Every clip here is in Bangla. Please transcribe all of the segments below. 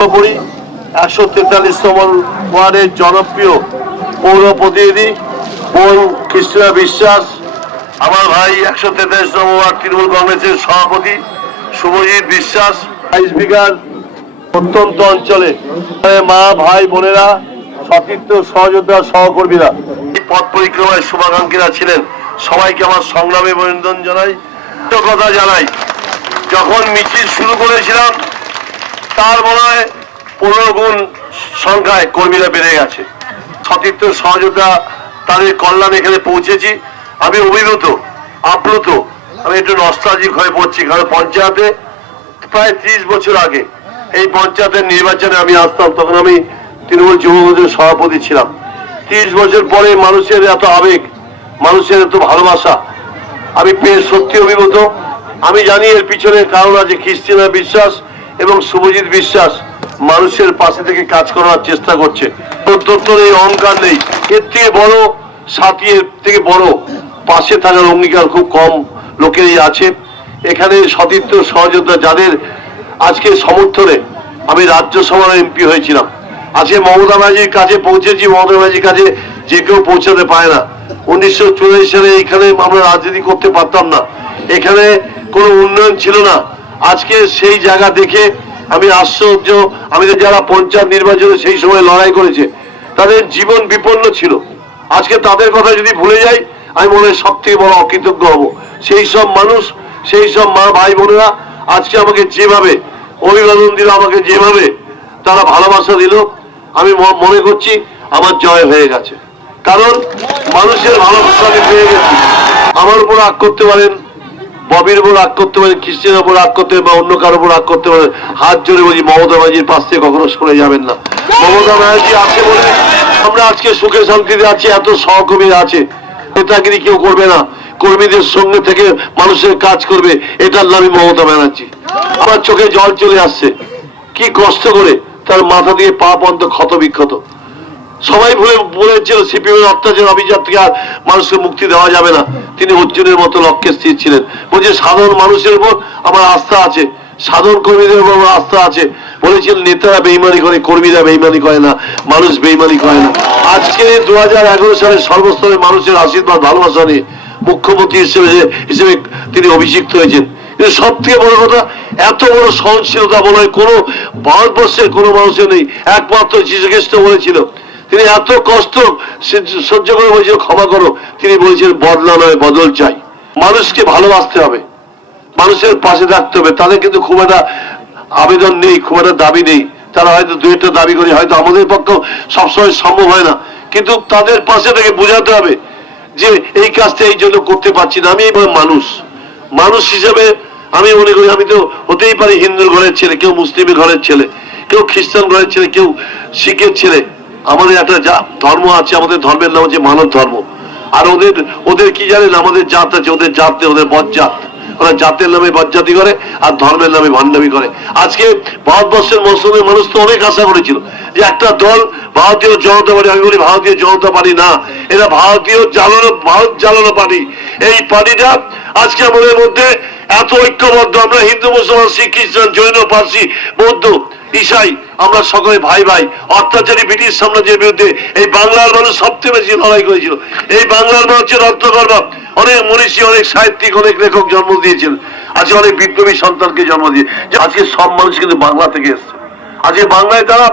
143তম ওয়ার্ডের জনপ্রিয় পৌর প্রতিনিধি বোন কৃষ্ণা বিশ্বাস, আমার ভাই 143তম ওয়ার্ড তৃণমূল কংগ্রেসের সভাপতি শুভজিৎ বিশ্বাস, 22 বিঘার প্রত্যন্ত অঞ্চলে মা ভাই বোনেরা, সতীর্থ সহযোদ্ধা সহকর্মীরা, পথ পরিক্রমায় শুভাকাঙ্ক্ষীরা ছিলেন, সবাইকে আমার সংগ্রামে অভিনন্দন জানাই। কথা জানাই, যখন মিছিল শুরু করেছিলাম তার মনে হয় 15 গুণ সংখ্যায় কর্মীরা বেড়ে গেছে। সতীর্থ সহযোদ্ধা তাদের কল্যাণ এখানে পৌঁছেছি। আমি অভিভূত, আপ্লুত, আমি একটু নস্টালজিক হয়ে পড়ছি, কারণ পঞ্চায়েতে প্রায় 30 বছর আগে এই পঞ্চায়েতের নির্বাচনে আমি আসতাম, তখন আমি তৃণমূল যুব মোর্চার সভাপতি ছিলাম। 30 বছর পরে মানুষের এত আবেগ, মানুষের এত ভালোবাসা আমি পেয়ে সত্যি অভিভূত। আমি জানি এর পিছনে কারণ আছে কৃষ্ণা বিশ্বাস এবং শুভজিৎ বিশ্বাস মানুষের পাশে থেকে কাজ করার চেষ্টা করছে। এই অহংকার নেই, এর থেকে বড় সাথী, এর থেকে বড় পাশে থাকার অঙ্গীকার খুব কম লোকেরই আছে। এখানে সতীর্থ সহযোদ্ধা যাদের আজকে সমর্থনে আমি রাজ্যসভার এমপি হয়েছিলাম, আজকে মমতা ব্যানার্জির কাছে পৌঁছেছি। মমতা ব্যানার্জির কাছে যে কেউ পৌঁছাতে পারে না। 1944 সালে এখানে আমরা রাজনীতি করতে পারতাম না, এখানে কোনো উন্নয়ন ছিল না। আজকে সেই জায়গা দেখে আমি আশ্চর্য। আমি যারা পঞ্চায়েত নির্বাচনে সেই সময় লড়াই করেছে তাদের জীবন বিপন্ন ছিল, আজকে তাদের কথা যদি ভুলে যাই আমি মনে হয় সব থেকে বড় অকৃতজ্ঞ হব। সেই সব মানুষ, সেই সব মা ভাই বোনেরা আজকে আমাকে যেভাবে অভিবাদন দিল, আমাকে যেভাবে তারা ভালোবাসা দিল, আমি মনে করছি আমার জয় হয়ে গেছে। কারণ মানুষের ভালোবাসা আমি পেয়ে গেছি। আমার উপর রাগ করতে পারেন, ববির উপর রাগ করতে পারেন, খ্রিস্টানের উপর রাগ করতে পারেন, বা অন্য কারোর উপর রাগ করতে পারেন। হাত জোরে বলি, মমতা ব্যানার্জির পাশ থেকে কখনো সরে যাবেন না। মমতা ব্যানার্জি আছে বলে আমরা আজকে সুখে শান্তিতে আছি, এত সহকর্মীরা আছে। নেতাগিরি কেউ করবে না, কর্মীদের সঙ্গে থেকে মানুষের কাজ করবে, এটার নামই মমতা ব্যানার্জি। আমার চোখে জল চলে আসছে, কি কষ্ট করে তার মাথা দিয়ে পা পর্যন্ত ক্ষত বিক্ষত। সবাই বলেছিল সিপিএম অত্যাচার অভিযান থেকে আর মানুষকে মুক্তি দেওয়া যাবে না। তিনি অর্জুনের মতো লক্ষ্যে স্থির ছিলেন, বলছে সাধারণ মানুষের উপর আমার আস্থা আছে, সাধারণ কর্মীদের উপর আমার আস্থা আছে। বলেছিলেন নেতারা বেইমানি করে, কর্মীরা বেইমানি করে না, মানুষ বেইমানি করে না। আজকে 2011 সালে সর্বস্তরের মানুষের আশীর্বাদ ভালোবাসা নিয়ে মুখ্যমন্ত্রী হিসেবে তিনি অভিষিক্ত হয়েছেন। কিন্তু সব থেকে বড় কথা, এত বড় সহনশীলতা মনে হয় কোনো ভারতবর্ষের কোনো মানুষের নেই। একমাত্র যীশু খ্রিস্ট বলেছিল, তিনি এত কষ্ট সহ্য করে বলেছিল ক্ষমা করো, তিনি বলেছেন বদলা নয় বদল চাই। মানুষকে ভালোবাসতে হবে, মানুষের পাশে থাকতে হবে। তাদের কিন্তু খুব একটা আবেদন নেই, খুব একটা দাবি নেই। তারা হয়তো দু একটা দাবি করি, হয়তো আমাদের পক্ষেও সবসময় সম্ভব হয় না, কিন্তু তাদের পাশে থেকে বোঝাতে হবে যে এই কাজটা এই জন্য করতে পারছি না। আমি মানুষ হিসেবে আমি মনে করি আমি তো হতেই পারি হিন্দুর ঘরের ছেলে, কেউ মুসলিমের ঘরের ছেলে, কেউ খ্রিস্টান ঘরের ছেলে, কেউ শিখের ছেলে। আমাদের একটা ধর্ম আছে, আমাদের ধর্মের নাম হচ্ছে মানব ধর্ম। আর ওদের কি জানেন, আমাদের জাত আছে, ওদের জাত নেই, ওদের বজ্জাত। ওরা জাতের নামে বজ্জাতি করে আর ধর্মের নামে ভণ্ডামি করে। আজকে ভারতবর্ষের মুসলমান মানুষ তো অনেক আশা করেছিল যে একটা দল ভারতীয় জনতা পার্টি, আমি বলি ভারতীয় জনতা পার্টি না, এটা ভারত জ্বালানো পার্টি। এই পার্টিটা আজকে আমাদের মধ্যে এত ঐক্যবদ্ধ, আমরা হিন্দু মুসলমান শিখ খ্রিস্টান জৈন পার্সি বৌদ্ধ ঈসাই, আমরা সকলে ভাই ভাই। অত্যাচারী ব্রিটিশ সাম্রাজ্যের বিরুদ্ধে এই বাংলার মানুষ সবচেয়ে বেশি লড়াই করেছিল। এই বাংলার মানুষের রত্নগর্ভ, অনেক মনীষী, অনেক সাহিত্যিক, অনেক লেখক জন্ম দিয়েছেন, আজকে অনেক বিপ্লবী সন্তানকে জন্ম দিয়ে। আজকে সব মানুষ কিন্তু বাংলা থেকে এসছে। আজকে বাংলায় তারা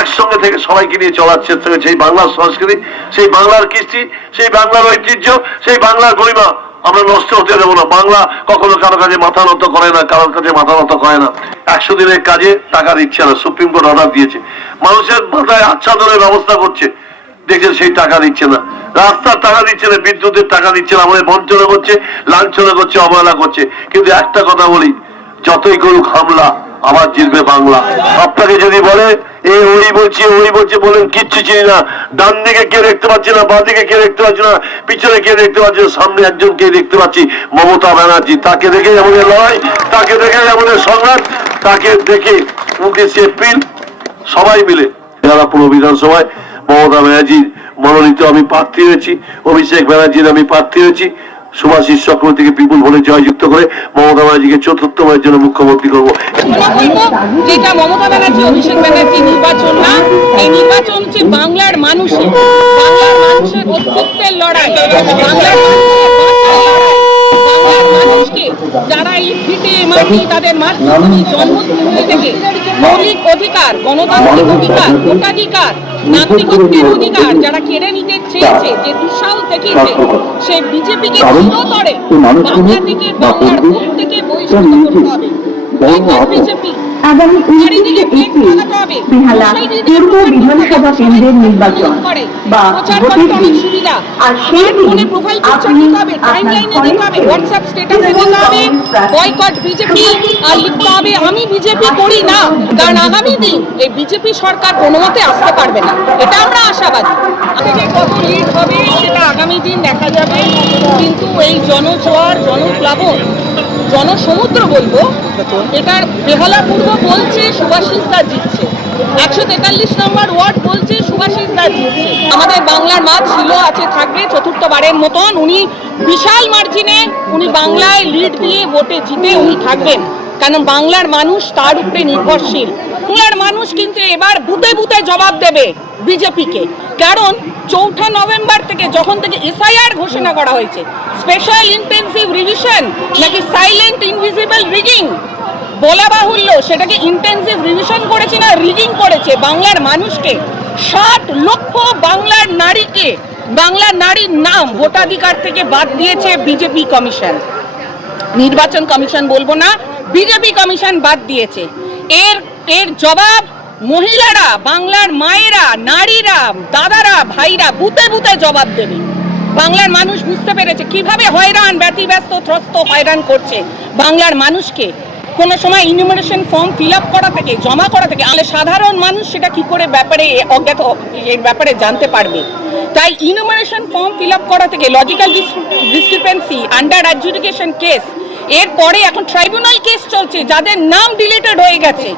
একসঙ্গে থেকে সবাইকে নিয়ে চলার চেষ্টা করে। সেই বাংলার সংস্কৃতি, সেই বাংলার কৃষ্টি, সেই বাংলার ঐতিহ্য, সেই বাংলার গরিমা আমরা নষ্ট হতে দেবো না। বাংলা কখনো কারো কাছে মাথা নত করে না, কারোর কাছে মাথা নত করে না। 100 দিনের কাজে টাকা দিচ্ছে না, সুপ্রিম কোর্ট অর্ডার দিয়েছে। মানুষের মাথায় আচ্ছাদনের ব্যবস্থা করছে, দেখছেন সেই টাকা দিচ্ছে না। রাস্তার টাকা দিচ্ছে না, বিদ্যুতের টাকা দিচ্ছে না, আমাদের বঞ্চনা করছে, লাঞ্ছনা করছে, অবহেলা করছে। কিন্তু একটা কথা বলি, যতই করুক হামলা আবার জিতবে বাংলা। আপনাকে যদি বলে ওই বলছে বলেন কিচ্ছু চিনি না, ডান দিকে কে দেখতে পাচ্ছি না, বাঁ দিকে কে দেখতে পাচ্ছি না, পিছনে কে দেখতে পাচ্ছি না, সামনে একজন কে দেখতে পাচ্ছি, মমতা ব্যানার্জি। তাকে দেখে আমাদের লড়াই, তাকে দেখে আমাদের সংঘাত, তাকে দেখে 29 এপ্রিল সবাই মিলে যারা পুরো বিধানসভায় মমতা ব্যানার্জির মনোনীত আমি প্রার্থী হয়েছি, অভিষেক ব্যানার্জির আমি প্রার্থী হয়েছি। সুভাষিস চক্রবর্তীকে বিপুল ভোটে জয়যুক্ত করে মমতা ব্যানার্জিকে চতুর্থবারের জন্য মুখ্যমন্ত্রী করবো। যেটা মমতা ব্যানার্জি অভিষেক ব্যানার্জি নির্বাচন না, এই নির্বাচন হচ্ছে বাংলার মানুষের অস্তিত্বের লড়াই, বাংলার মানুষকে যারা এই ভিটে মাটি তাদের মাতৃভূমি জন্মভূমি থেকে মৌলিক অধিকার, গণতান্ত্রিক অধিকার, ভোটাধিকার, নাগরিকত্বের অধিকার যারা কেড়ে নিতে চেয়েছে, যে দুঃসাহস দেখিয়েছে, সে বিজেপিকে চিরতরে বাংলা থেকে, বাংলার ভোট থেকে বহিষ্কৃত করতে হবে। বিজেপি আগামী 29 বেহালা পূর্ব বিধানসভা কেন্দ্রের নির্বাচন বা ভোটের দিন, আর সেই দিন আপনি হোয়াটসঅ্যাপ স্ট্যাটাসে দিতে হবে বয়কট বিজেপি, আর লিখতে হবে আমি বিজেপি করি না, কারণ আগামী দিন এই বিজেপি সরকার কোনো মতে আসতে পারবে না, এটা আমরা আশাবাদী। থেকে কত লিড হবে সেটা আগামী দিন দেখা যাবে, কিন্তু এই জনজোয়ার, জনপ্লাবন, জনসমুদ্র বলবো, এটার বেহালা পূর্ব বলছে সুভাষিস দা জিতছে, 143 নম্বর ওয়ার্ড বলছে সুভাষিস দা জিতছে। আমাদের বাংলার মা ছিল, আছে, থাকবে চতুর্থবারের মতন, উনি বিশাল মার্জিনে উনি বাংলায় লিড দিয়ে ভোটে জিতে উনি থাকবেন, কারণ বাংলার মানুষ তার উপরে নির্ভরশীল। বাংলার মানুষ কিন্তু এবার বুথে বুথে জবাব দেবে বিজেপিকে, কারণ 4 নভেম্বর থেকে যখন থেকে এসআইআর ঘোষণা করা হয়েছে, স্পেশাল ইন্টেন্সিভ রিভিশন নাকি সাইলেন্ট ইনভিজিবল রিগিং বলা বাহুল্য, সেটাকে ইন্টেন্সিভ রিভিশন করেছে না রিগিং করেছে, বাংলার মানুষকে 60 লক্ষ বাংলার নারীকে, বাংলার নারীর নাম ভোটাধিকার থেকে বাদ দিয়েছে বিজেপি কমিশন, নির্বাচন কমিশন বলবো না, বিজেপি কমিশন বাদ দিয়েছে। এর জবাব মহিলারা, বাংলার মায়েরা, নারীরা, দাদারা, ভাইরা বুথে বুথে জবাব দেবে। বাংলার মানুষ বুঝতে পেরেছে কিভাবে হয়রান, ব্যতিব্যস্ত, ত্রস্ত হয়রান করছে বাংলার মানুষকে। কোনো সময় ইনুমারেশন ফর্ম ফিল আপ করা থেকে, জমা করা থেকে, আলে সাধারণ মানুষ সেটা কি করে ব্যাপারে অজ্ঞাত, এর ব্যাপারে জানতে পারবে। তাই ইনুমারেশন ফর্ম ফিল আপ করা থেকে logical discrepancy, under adjudication case, এরপরে এখন ট্রাইব্যুনাল কেস চলছে যাদের নাম ডিলিটেড হয়ে গেছে।